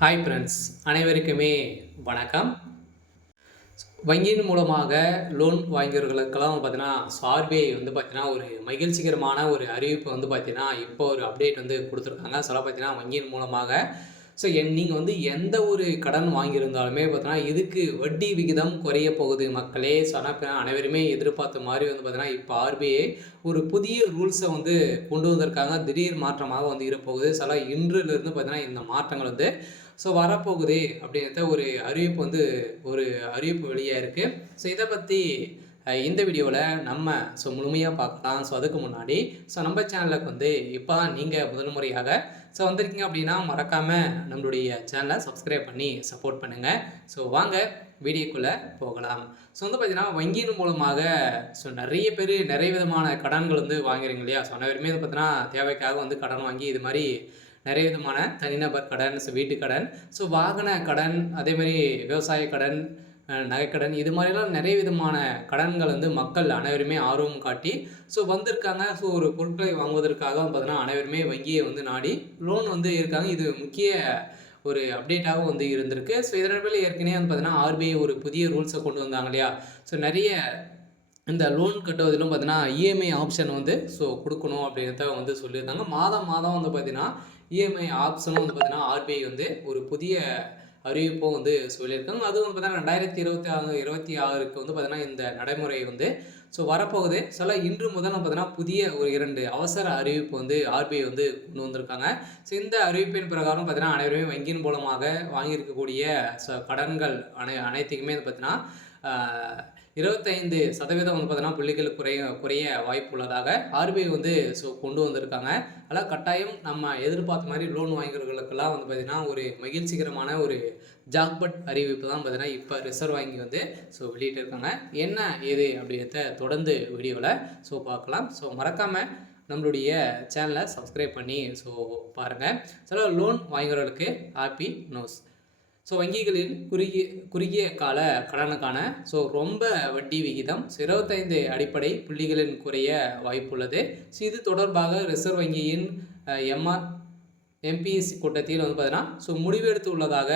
Hi friends, அனைவருக்குமே வணக்கம். வங்கியின் மூலமாக லோன் வாங்கியவர்களுக்கெல்லாம் பார்த்தீங்கன்னா, ஆர்பிஐ வந்து பார்த்தீங்கன்னா, ஒரு மகிழ்ச்சிகரமான ஒரு அறிவிப்பு வந்து பார்த்தீங்கன்னா, இப்போ ஒரு அப்டேட் வந்து குடுத்துருக்காங்க. சொல்ல பார்த்தீங்கன்னா, வங்கியின் மூலமாக நீங்க வந்து எந்த ஒரு கடன் வாங்கியிருந்தாலுமே பார்த்தீங்கன்னா, இதுக்கு வட்டி விகிதம் குறைய போகுது மக்களே. ஆனா இப்ப அனைவருமே எதிர்பார்த்த மாரி வந்து பார்த்தீங்கன்னா, இப்ப ஆர்பிஐ ஒரு புதிய ரூல்ஸ வந்து கொண்டு வந்திருக்காங்க. திடீர் மாற்றமாக வந்து இருப்போகுது. இன்றிலிருந்து பார்த்தீங்கன்னா, இந்த மாற்றங்கள் வந்து வரப்போகுதே அப்படிங்கிறத ஒரு அறிவிப்பு வெளியாயிருக்கு. இத பத்தி இந்த வீடியோல நம்ம முழுமையா பார்க்கலாம். அதுக்கு முன்னாடி நம்ம சேனலுக்கு வந்து இப்ப தான் நீங்க முதல் முறையாக வந்திருக்கீங்க அப்படின்னா, மறக்காம நம்மளுடைய சேனலை சப்ஸ்கிரைப் பண்ணி சப்போர்ட் பண்ணுங்க. வாங்க வீடியோக்குள்ள போகலாம். வந்து பார்த்தீங்கன்னா, வங்கியின் மூலமாக நெறைய பேரு நெறைய விதமான கடன்கள் வந்து வாங்குறீங்க இல்லையா? அனைவருமே வந்து பார்த்தீங்கன்னா, தேவைக்காக வந்து கடன் வாங்கி இது மாரி நெறைய விதமான தனிநபர் கடன், வீட்டு கடன், வாகன கடன், அதேமாரி விவசாய கடன், நகைக்கடன் இது மாதிரிலாம் நெறைய விதமான கடன்கள் வந்து மக்கள் அனைவருமே ஆர்வம் காட்டி வந்திருக்காங்க. ஒரு பொருட்களை வாங்குவதற்காக பார்த்தீங்கன்னா, அனைவருமே வங்கியை வந்து நாடி லோன் வந்து இருக்காங்க. இது முக்கிய ஒரு அப்டேட்டாகவும் வந்து இருந்திருக்கு. இதன் அடிப்படையில ஏற்கனவே வந்து பார்த்தீங்கன்னா, ஆர்பிஐ ஒரு புதிய ரூல்ஸ கொண்டு வந்தாங்க இல்லையா? நெறைய இந்த லோன் கட்டுவதிலும் பார்த்தீங்கன்னா, இஎம்ஐ ஆப்ஷன் வந்து குடுக்கணும் அப்படின்றத வந்து சொல்லியிருந்தாங்க. மாதம் மாதம் வந்து பார்த்தீங்கன்னா, இஎம்ஐ ஆப்ஷனும் வந்து பார்த்தீங்கன்னா, ஆர்பிஐ வந்து ஒரு புதிய அறிவிப்பும் வந்து சொல்லியிருக்காங்க. அதுவும் வந்து பார்த்தீங்கன்னா 2026க்கு வந்து பார்த்தீங்கன்னா, இந்த நடைமுறை வந்து வரப்போகுது. இன்று முதல் பார்த்தீங்கன்னா, புதிய ஒரு 2 அவசர அறிவிப்பு வந்து ஆர்பிஐ வந்து கொண்டு வந்திருக்காங்க. இந்த அறிவிப்பின் பிரகாரம் பார்த்தீங்கன்னா, அனைவருமே வங்கியின் மூலமாக வாங்கியிருக்கக்கூடிய கடன்கள் அனைத்துக்குமே வந்து பார்த்தீங்கன்னா, 25% வந்து பார்த்தீங்கன்னா, புள்ளிகள் குறைய வாய்ப்பு உள்ளதாக ஆர்பிஐ வந்து கொண்டு வந்திருக்காங்க. அதெல்லாம் கட்டாயம் நம்ம எதிர்பார்த்த மாரி லோன் வாங்கியவர்களுக்கெல்லாம் வந்து பார்த்தீங்கன்னா, ஒரு மகிழ்ச்சிகரமான ஒரு ஜாக்பாட் அறிவிப்பு தான் பார்த்தீங்கன்னா, இப்ப ரிசர்வ் வங்கி வந்து வெளியிட்டிருக்காங்க. என்ன ஏது அப்படின்றத தொடர்ந்து வீடியோல பார்க்கலாம். மறக்காம நம்மளுடைய சேனலை சப்ஸ்கிரைப் பண்ணி பாருங்க. லோன் வாங்குறவர்களுக்கு ஹாப்பி நியூஸ். வங்கிகளில் குறுகிய கால கடனுக்கான ரொம்ப வட்டி விகிதம் 25 அடிப்படை புள்ளிகளின் குறைய வாய்ப்புள்ளது. இது தொடர்பாக ரிசர்வ் வங்கியின் எம்பிஎஸ்சி கூட்டத்தில் வந்து பார்த்தீங்கன்னா, முடிவெடுத்து உள்ளதாக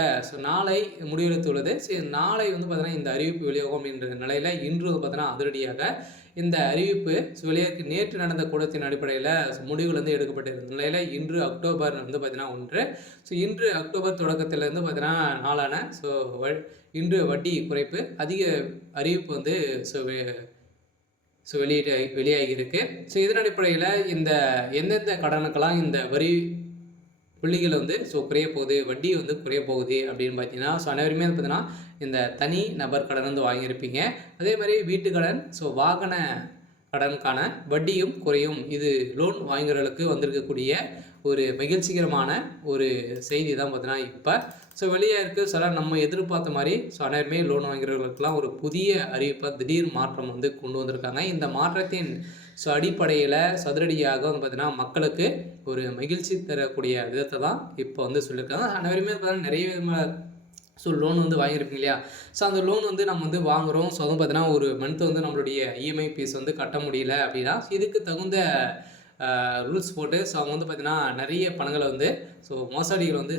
நாளை முடிவெடுத்துள்ளது. நாளை வந்து பார்த்தீங்கன்னா, இந்த அறிவிப்பு வெளியாகும் என்ற நிலையில இன்று வந்து பார்த்தீங்கன்னா, அதிரடியாக இந்த அறிவிப்பு வெளியாகி நேற்று நடந்த கூட்டத்தின் அடிப்படையில் முடிவுகள் வந்து எடுக்கப்பட்டிருந்த நிலையில இன்று அக்டோபர் வந்து பார்த்தீங்கன்னா 1. இன்று அக்டோபர் தொடக்கத்திலிருந்து பார்த்தீங்கன்னா நாளான இன்று வட்டி குறைப்பு அதிக அறிவிப்பு வந்து வெளியாகி இருக்கு. இதன் அடிப்படையில் இந்த எந்தெந்த கடனுக்கெல்லாம் இந்த வரி புள்ளிகள் வந்து குறைய போகுது, வட்டி வந்து குறைய போகுது அப்படின்னு பார்த்தீங்கன்னா, அனைவருமே வந்து பார்த்தீங்கன்னா, இந்த தனி நபர் கடன் வந்து வாங்கியிருப்பீங்க. அதே மாதிரி வீட்டு கடன், வாகன கடனுக்கான வட்டியும் குறையும். இது லோன் வாங்குறவர்களுக்கு வந்திருக்கக்கூடிய ஒரு மகிழ்ச்சிகரமான ஒரு செய்தி தான் பார்த்தீங்கன்னா இப்ப வெளியே இருக்கு. நம்ம எதிர்பார்த்த மாதிரி அனைவருமே லோன் வாங்குறவர்களுக்கெல்லாம் ஒரு புதிய அறிவிப்பை திடீர் மாற்றம் வந்து கொண்டு வந்திருக்காங்க. இந்த மாற்றத்தின் அடிப்படையில் சதுரடியாக வந்து பார்த்தீங்கன்னா, மக்களுக்கு ஒரு மகிழ்ச்சி தரக்கூடிய விதத்தை தான் இப்போ வந்து சொல்லியிருக்காங்க. அனைவருமே பார்த்தீங்கன்னா நிறைய விதமான லோன் வந்து வாங்கியிருப்பீங்க இல்லையா? அந்த லோன் வந்து நம்ம வந்து வாங்குறோம். அதுவும் பார்த்தீங்கன்னா, ஒரு மந்த் வந்து நம்மளுடைய இஎம்ஐ ஃபீஸ் வந்து கட்ட முடியல அப்படின்னா, இதுக்கு தகுந்த ரூல்ஸ் போட்டு அவங்க வந்து பார்த்தீங்கன்னா, நிறைய பணங்களை வந்து மோசடிகள் வந்து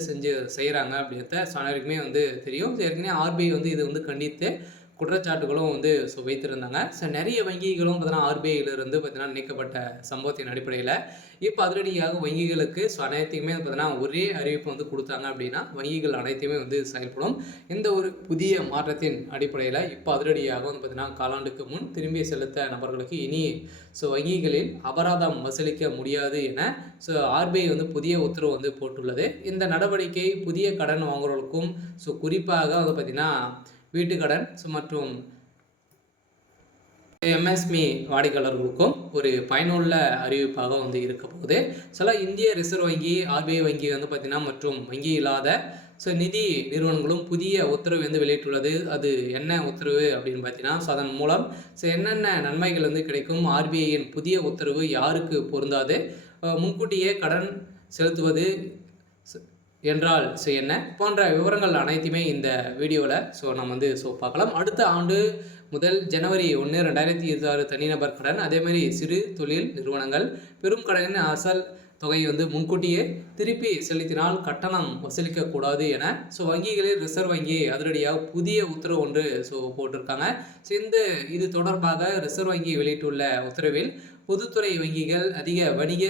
செய்கிறாங்க அப்படின்றத அனைவருக்குமே வந்து தெரியும். ஏற்கனவே ஆர்பிஐ வந்து இது வந்து கண்டித்து குற்றச்சாட்டுகளும் வந்து வைத்திருந்தாங்க. நிறைய வங்கிகளும் பார்த்தீங்கன்னா, ஆர்பிஐயிலிருந்து பார்த்தீங்கன்னா நீக்கப்பட்ட சம்பவத்தின் அடிப்படையில் இப்போ அதிரடியாக வங்கிகளுக்கு அனைத்துக்குமே பார்த்தீங்கன்னா ஒரே அறிவிப்பு வந்து கொடுத்தாங்க அப்படின்னா, வங்கிகள் அனைத்துமே வந்து செயல்படும். இந்த ஒரு புதிய மாற்றத்தின் அடிப்படையில் இப்போ அதிரடியாக வந்து பார்த்தீங்கன்னா, காலாண்டுக்கு முன் திரும்பி செலுத்த நபர்களுக்கு இனி வங்கிகளில் அபராதம் வசூலிக்க முடியாது என ஆர்பிஐ வந்து புதிய உத்தரவு வந்து போட்டுள்ளது. இந்த நடவடிக்கை புதிய கடன் வாங்குறவர்களுக்கும் குறிப்பாக வந்து பார்த்தீங்கன்னா, வீட்டுக்கடன் மற்றும் எம்எஸ்எம்இ வாடிக்கையாளர்களுக்கும் ஒரு பயனுள்ள அறிவிப்பாக வந்து இருக்க போகுது. இந்திய ரிசர்வ் வங்கி, ஆர்பிஐ வங்கி வந்து பார்த்தீங்கன்னா மற்றும் வங்கி இல்லாத நிதி நிறுவனங்களும் புதிய உத்தரவு வந்து வெளியிட்டுள்ளது. அது என்ன உத்தரவு அப்படின்னு பார்த்தீங்கன்னா, அதன் மூலம் என்னென்ன நன்மைகள் வந்து கிடைக்கும், ஆர்பிஐயின் புதிய உத்தரவு யாருக்கு பொருந்தாது, முன்கூட்டியே கடன் செலுத்துவது என்றால் என்ன போன்ற விவரங்கள் அனைத்துமே இந்த வீடியோவில் நம்ம வந்து பார்க்கலாம். அடுத்த ஆண்டு முதல் ஜனவரி 1, 2026 தனிநபர் கடன், அதேமாதிரி சிறு தொழில் நிறுவனங்கள் பெரும் கடனின் அசல் தொகையை வந்து முன்கூட்டியே திருப்பி செலுத்தினால் கட்டணம் வசூலிக்கக்கூடாது என வங்கிகளில் ரிசர்வ் வங்கி அதிரடியாக புதிய உத்தரவு ஒன்று போட்டிருக்காங்க. இது தொடர்பாக ரிசர்வ் வங்கி வெளியிட்டுள்ள உத்தரவில் பொதுத்துறை வங்கிகள், அதிக வணிக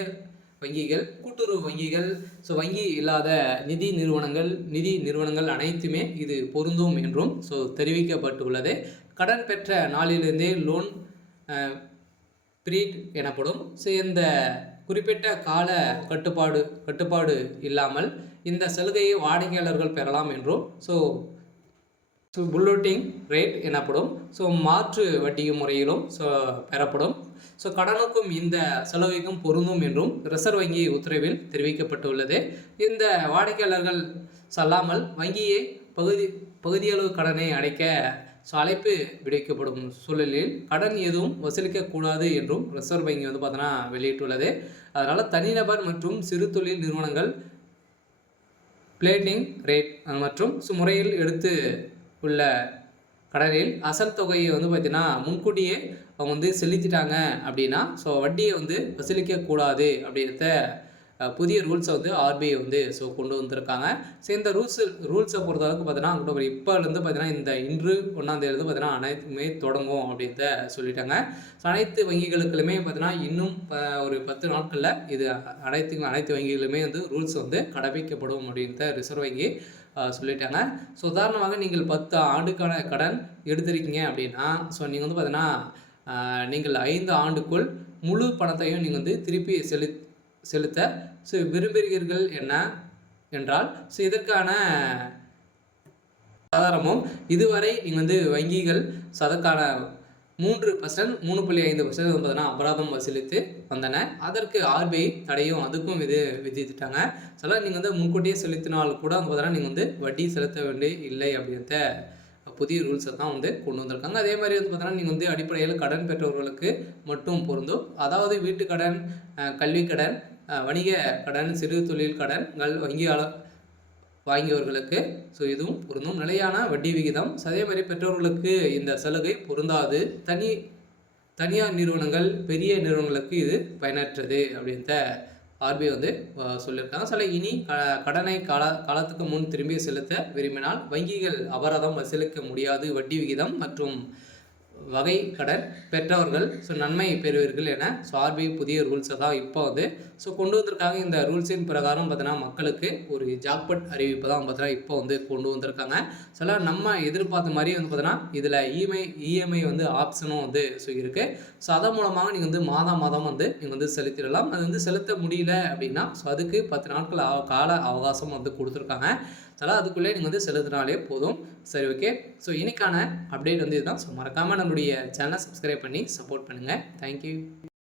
வங்கிகள், கூட்டுறவு வங்கிகள், வங்கி இல்லாத நிதி நிறுவனங்கள் அனைத்துமே இது பொருந்தும் என்றும் தெரிவிக்கப்பட்டுள்ளது. கடன் பெற்ற நாளிலிருந்தே லோன் பீரியட் எனப்படும். இந்த குறிப்பிட்ட கால கட்டுப்பாடு இல்லாமல் இந்த சலுகையை வாடிக்கையாளர்கள் பெறலாம் என்றும் புல்லோட்டிங் ரேட் எனப்படும். மாற்று வட்டி முறையிலும் பெறப்படும். கடனுக்கும் இந்த சலுகைக்கும் பொருந்தும் என்றும் ரிசர்வ் வங்கி உத்தரவில் தெரிவிக்கப்பட்டுள்ளது. இந்த வாடிக்கையாளர்கள் செல்லாமல் வங்கியை பகுதியளவு கடனை அடைக்க அழைப்பு விடுக்கப்படும் சூழலில் கடன் எதுவும் வசூலிக்கக்கூடாது என்றும் ரிசர்வ் வங்கி வந்து பார்த்தோன்னா வெளியிட்டுள்ளது. அதனால் தனிநபர் மற்றும் சிறு தொழில் நிறுவனங்கள் பிளேட்டிங் ரேட் மற்றும் முறையில் எடுத்து உள்ள கடனில் அசல் தொகையை வந்து பார்த்திங்கன்னா முன்கூட்டியே அவங்க வந்து செலுத்திட்டாங்க அப்படின்னா வட்டியை வந்து வசூலிக்கக்கூடாது அப்படின்றத புதிய ரூல்ஸை வந்து ஆர்பிஐ வந்து கொண்டு வந்திருக்காங்க. இந்த ரூல்ஸை பொறுத்தளவுக்கு பார்த்தீங்கன்னா அக்டோபர் இப்போலேருந்து பார்த்தீங்கன்னா இந்த இன்று 1ஆம் தேதியிலேருந்து பார்த்தீங்கன்னா அனைத்துமே தொடங்கும் அப்படின்றத சொல்லிட்டாங்க. அனைத்து வங்கிகளுக்குமே பார்த்தீங்கன்னா இன்னும் ஒரு 10 நாட்களில் இது அனைத்து வங்கிகளுமே வந்து ரூல்ஸ் வந்து கடைபிடிக்கப்படும் அப்படின்றத ரிசர்வ் வங்கி சொல்லிட்டாங்க. உதாரணமாக நீங்கள் 10 ஆண்டுக்கான கடன் எடுத்திருக்கீங்க அப்படின்னா நீங்கள் வந்து பார்த்தீங்கன்னா நீங்கள் 5 ஆண்டுக்குள் முழு பணத்தையும் நீங்கள் வந்து திருப்பி செலுத்த விரும்புகிறீர்கள் என்றால் இதற்கான ஆதாரமும் இதுவரை நீங்கள் வந்து வங்கிகள் அதற்கான 3%, 3.5% வந்து அபராதம் வசூலித்து வந்தன. அதற்கு ஆர்பிஐ தடையும் அதுக்கும் விதித்துட்டாங்க. நீங்கள் வந்து முன்கூட்டியே செலுத்தினால் கூட வந்து நீங்கள் வந்து வட்டி செலுத்த வேண்டிய இல்லை அப்படின்ற புதிய ரூல்ஸை தான் வந்து கொண்டு வந்திருக்காங்க. அதே மாதிரி வந்து பார்த்தீங்கன்னா நீங்கள் வந்து அடிப்படையில் கடன் பெற்றவர்களுக்கு மட்டும் பொருந்தும். அதாவது வீட்டு கடன், கல்வி கடன், வணிக கடன், சிறு தொழில் கடன்கள் வாங்கியவர்களுக்கு இதுவும் பொருந்தும். நிலையான வட்டி விகிதம். அதே மாதிரி பெற்றோர்களுக்கு இந்த சலுகை பொருந்தாது. தனியார் நிறுவனங்கள், பெரிய நிறுவனங்களுக்கு இது பயனற்றது அப்படின்ற ஆர்பிஐ வந்து சொல்லியிருக்காங்க. இனி கடனை காலத்துக்கு முன் திரும்பி செலுத்த விரும்பினால் வங்கிகள் அபராதம் வசூலிக்க முடியாது. வட்டி விகிதம் மற்றும் வகை கடன் பெற்றவர்கள் நன்மை பெறுவீர்கள் என ஆர்பிஐ புதிய ரூல்ஸை தான் இப்போ வந்து கொண்டு வந்திருக்காங்க. இந்த ரூல்ஸின் பிரகாரம் பார்த்தீங்கன்னா மக்களுக்கு ஒரு ஜாக்பாட் அறிவிப்பு தான் பார்த்தீங்கன்னா இப்போ வந்து கொண்டு வந்திருக்காங்க. நம்ம எதிர்பார்த்த மாதிரி வந்து பார்த்தீங்கன்னா இதில் இஎம்ஐ வந்து ஆப்ஷனும் வந்து இருக்குது. அதன் மூலமாக நீங்கள் வந்து மாதம் வந்து நீங்கள் வந்து செலுத்திடலாம். அது வந்து செலுத்த முடியல அப்படின்னா அதுக்கு 10 நாட்கள் கால அவகாசம் வந்து கொடுத்துருக்காங்க. அதுக்குள்ளே நீங்கள் வந்து செலுத்தினாலே போதும். சரி, ஓகே. இன்னைக்கான அப்டேட் வந்து இதுதான். மறக்காமல் நம்மளுடைய சேனலை சப்ஸ்கிரைப் பண்ணி சப்போர்ட் பண்ணுங்கள். தேங்க்யூ.